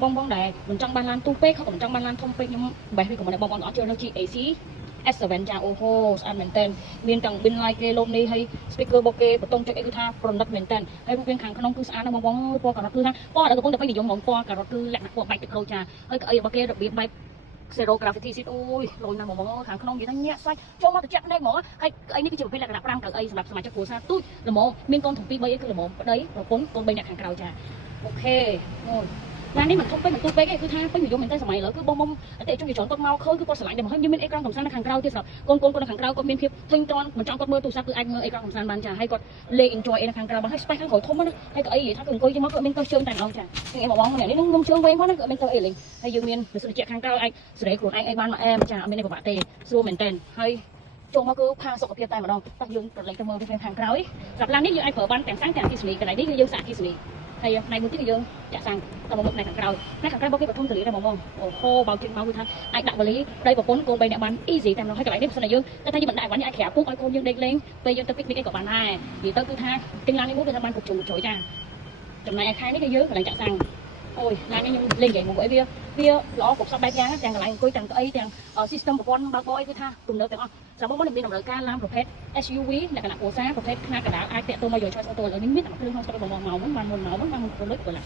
บองๆដែរមិនចង់បានឡានទូពេកក៏មិនចង់បានឡានធំពេកខ្ញុំបែបនេះក៏មិនបងអត់ជឿនៅ GAC S7 ចាអូហូស្អាតមែនតើមានទាំង bin light គេលំនេះហើយ speaker របស់គេបតុងចុចអីគឺថាប្រណិតមែនតើហើយរូបរាងខាងក្នុងគឺស្អាតណាស់បងពណ៌ការ៉ុតគឺថាពណ៌ដែលកំពុងតែពេញនិយមហ្មងពណ៌ការ៉ុតគឺលក្ខណៈពណ៌បែកទឹកក្រូចចាហើយកៅអីរបស់គេរបៀបបែប zero gravity seat អូយលុយណាស់បងខាងក្នុងនិយាយថាញាក់សាច់ចូលមកត្រជាក់ភ្នែកហ្មងហើយកៅអីនេះគឺជាប្រភេទលក្ខណៈ5កៅអីសម្រាប់សមាជិកគ្រួសារទូចល្មមមានកូន2 3អីគឺល្មមប្តីប្រពន្ធកូន3នាក់ខាងក្រៅចាអូខេអូយឡាននេះមិនធំពេកមិនទូពេកទេគឺថាពេញនិយមមែនតើសម័យឥឡូវគឺបងអតិថិជនច្រើនគាត់មកឃើញគឺគាត់ឆ្លាញ់តែមកហើយមានអេក្រង់កំសាន្តនៅខាងក្រៅទៀតស្រាប់កូនគាត់នៅខាងក្រៅគាត់មានភាពធុញទ្រាន់មិនចង់គាត់មើលទូរស័ព្ទគឺអាចមើលអេក្រង់កំសាន្តបានចាហើយគាត់លេង enjoy អីនៅខាងក្រៅបានហើយ space ខាងក្រោយធំណាស់ហើយកៅអីនិយាយថាគឺអង្គុយជាមកគាត់មានទៅជើងតែម្ដងចាខ្ញុំអីបងនេះនំជើងវែងផងណាគាត់មានទៅអីលេងហើយយើងមានវាសុទ្ធជាខាងក្រៅអាចសេរីខ្លួនឯងអីបានមកអែមចាអត់មានអីពិបាកទេស្រួលមែនតើហើយចូលមកគឺផាសុខភាពតែម្ដងតែយើងប្រឡេកទៅមើលវាខាងក្រោយសម្រាប់ឡាននេះយើងអាចប្រើបានទាំងសាំងទាំងអគ្គិសនីកន្លែងនេះគឺយើងសាកអគ្គិសនីហើយផ្នែកមួយទៀតគឺយើងចាក់សាំងទៅមកផ្នែកខាងក្រោយរបស់គេបឋមទលាដែរបងអូហូបើជិះមកគឺថាអាចដាក់វ៉ាលីប្តីប្រពន្ធកូន3នាក់បាន easy តែម្ដងហើយកន្លែងនេះបើសិនតែយើងតែយើងមិនដាក់វ៉ាលីអាចក្រាបពុកឲ្យកូនយើងដេកលេងពេលយើងទៅ picnic អីក៏បានដែរនិយាយទៅគឺថាទិញឡាននេះមួយគឺថាបានគ្រប់ជ្រុងជ្រោយចាចំណែកឯខែនេះគឺយើងកន្លែងចាក់សាំងអូយឡាននេះខ្ញុំលេងនិយាយមកអីវាល្អគ្រប់សពបែបយ៉ាងទាំងកន្លែងអង្គុយទាំងកៅអីទាំង system ប្រព័ន្ធបើកបោអីគឺថាទំនើបទាំងអស់សម្រាប់បងមានតម្រូវការឡានប្រភេទ SUV លក្ខណៈគ្រួសារប្រភេទខ្នាតកណ្ដាលអាចតាក់ទងមកយក choice auto ឥឡូវនេះមានតែគ្រឿងក្នុងស្រុកបងមកមុនបានមុនមកមុនបានមុនព្រលឹកព្រលឹក